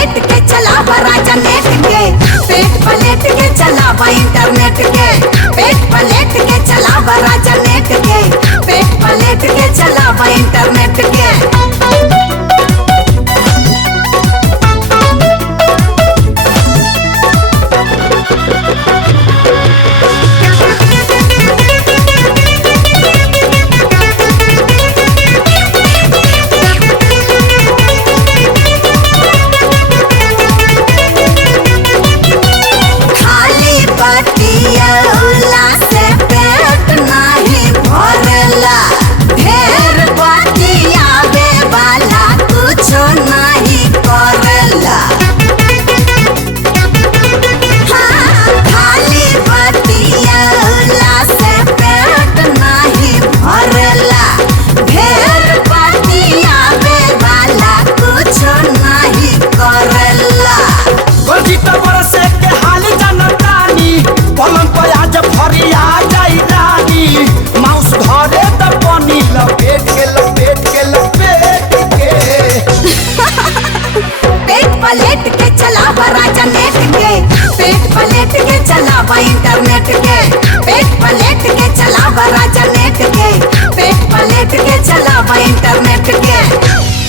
पलट के चलावा राजा नेट के, पेट पलट के चलावा इंटरनेट के, पेट पलट के चलावा राजा नेट के, पेट पलट के चलावा इंटरनेट के। पलट के चलावा राजा नेट के, पेट पलट के चलावा इंटरनेट के, पेट पलट के चलावा राजा नेट के, पेट पलट के चलावा इंटरनेट के।